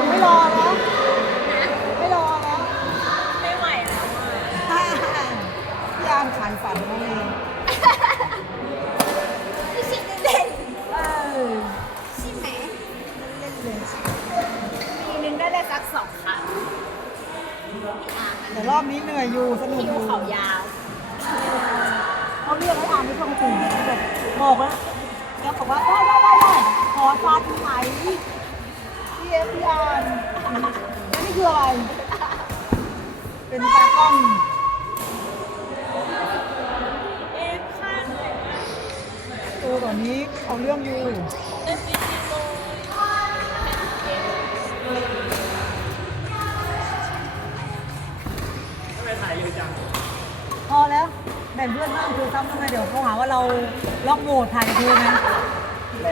หลังไม่รอแล้ว ไม่รอแล้ว ไม่ไหวแล้วอะพี่อามขายฝันนั่นเองไม่ใช่เล่นเออใช่ไหมเล่นเลยปีนึงได้ได้สักสองครั้งพี่อาร์มแต่รอบนี้เหนื่อยอยู่สนุกคิอวยู่เขายาว เขาเรียกให้อามไม่ต้องถึงแบบบอกแล้วแล้วบอกว่าได้ได้ได้ได้ขอฟาดไหม เอฟพี่อามแล้วนี่คืออะไร เป็นตากล้องเอ๊ะข้างเลยตัวตอนนี้เอาเรื่องอยู่เล่นวิดีโอพอแล้วแบ่งเพื่อนบ้างคือซ้ำทำไมเดี๋ยวเขาหาว่าเราล็อกโหมดถ่ายคืนนะ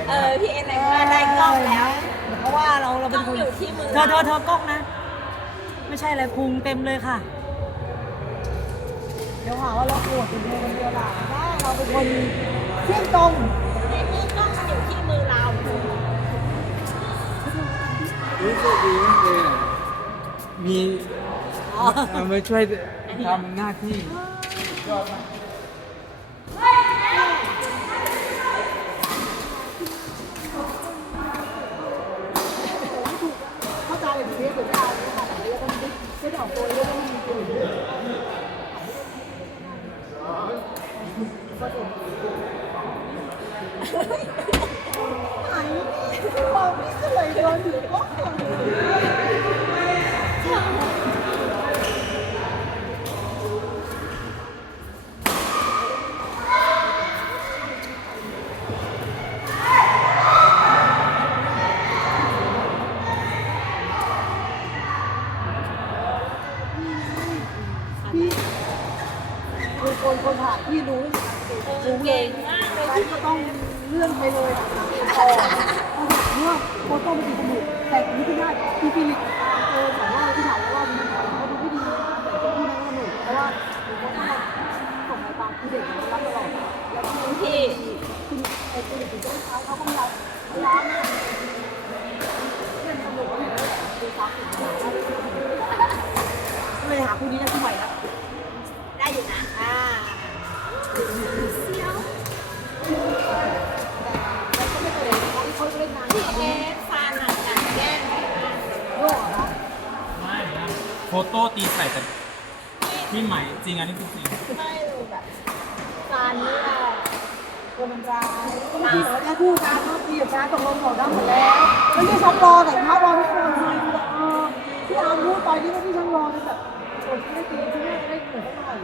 เออ พี่เอ็นไหนก็ได้กล้องแล้ว เดี๋ยวเขาว่าเราเราเป็นคนกล้องอยู่ที่มือ เธอเธอเธอกล้องนะ ไม่ใช่อะไรพุงเต็มเลยค่ะ เดี๋ยวหาว่าล็อกโหมดถึงเธอคนเดียวล่ะได้เราเป็นคนเที่ยงตรงในเมื่อกล้องมันอยู่ที่มือเรา รู้สึกดีมากเลยอะมีเอามาช่วยทำหน้าที่ยอดมากเข้าใจแบบนี้ถึงได้ค่ะแต่เราต้องไม่ได้ออกตัวเยอะไม่มีตัวเยอะไหนบอกไม่เคยโดนถือกล้องพี่คือคนคนถ่ายพี่รู้รู้เก่งมากเลยใครก็ต้องเลื่อนไปเลยอะต่อ เมื่อโฟโต้มันติดสนุกแต่นี่ที่ได้พี่ฟิลิปเจอแต่ว่าที่ถ่ายแล้วรอบนี้เขาดูไม่ดีแต่ก็พูดนั้นสนุกเพราะว่าเขาต้องส่งรายการคือเด็กรับตลอดแล้วคือพี่คุณไอ้ฟิลิปถึงจะเช้าเขาก็ไม่รับร้านเนี่ยเพื่อนตำรวจเขาอยู่ด้วดูฟ้าเลยหาคู่นี้ได้คู่ใหม่แล้ว โฟโต้ตีใส่แต่พี่ใหม่จริงอันนี้คือจริงไม่รู้แบบฟานนี่แหละตัวมันร้ายก็ไม่เจอแค่คู่กันเขาตีกับช้าตกลงหมดได้หมดแล้วไม่ใช่ช็อปรอแต่ท้ารอทุกคนที่อาร์มพูดไปนี่ก็ที่ฉันรอนี่แบบโอ้ยไม่ได้ตีที่ไม่ได้เกิดสักหน่อย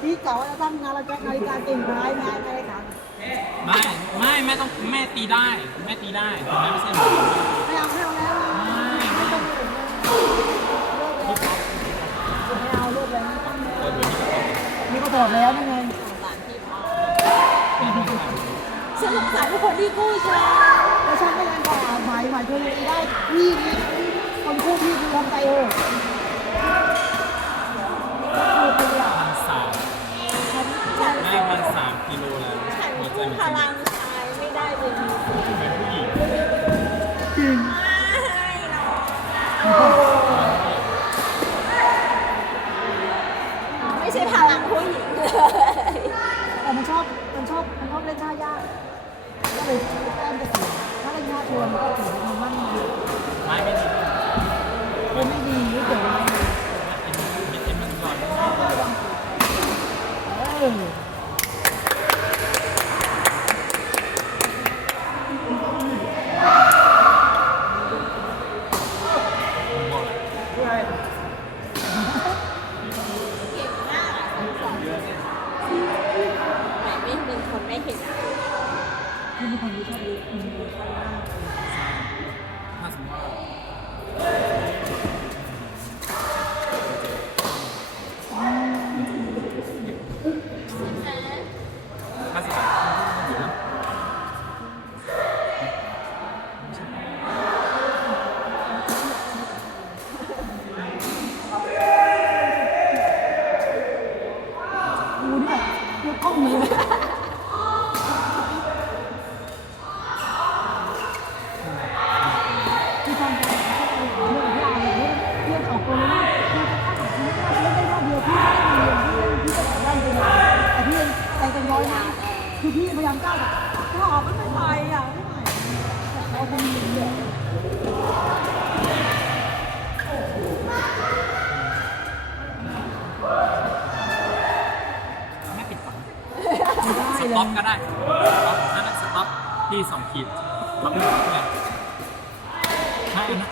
พี่เก่าจะตั้งงานเราจะนาฬิกาเก่งท้ายงานอะไรกันไม่ไม่แม่ต้องแม่ตีได้แม่ตีได้แต่แม่ไม่ใช่หนูไม่เอาไม่เอาแล้วไม่ต้องเลยไม่เอาเลิกแล้วไม่ต้อง เออเดี๋ยว นี่ก็ตอบแล้วนี่ไงสงสารพี่พอเป็นอย่างฉันสงสารทุกคนที่กู้ฉันแล้วฉันก็ยังขอหมายหมายเธอได้พี่นี่คนคู่พี่คือทำใจเออ ก็เลยแต้มจะเสียถ้าเล่นท่าชวนก็ถือว่ามันมั่นไม่ไม่ดีนไม่ดีเดี๋ยวเอ็นเป็นมันก่อนเออ ที่มีคนรู้ชอบรู้มีคนชอบมากถ้ พี่พยายามก้าวแบบถ้าออกไม่ไปอะไม่ไหวแต่เขาคงมีเยไม่ปิดก่อนได้สเลต็อปก็ได้สต็อปนั่นนะสต็อปที่สองขีดสต็อปหนึ่งใช่ไหมถ้าอันนั้น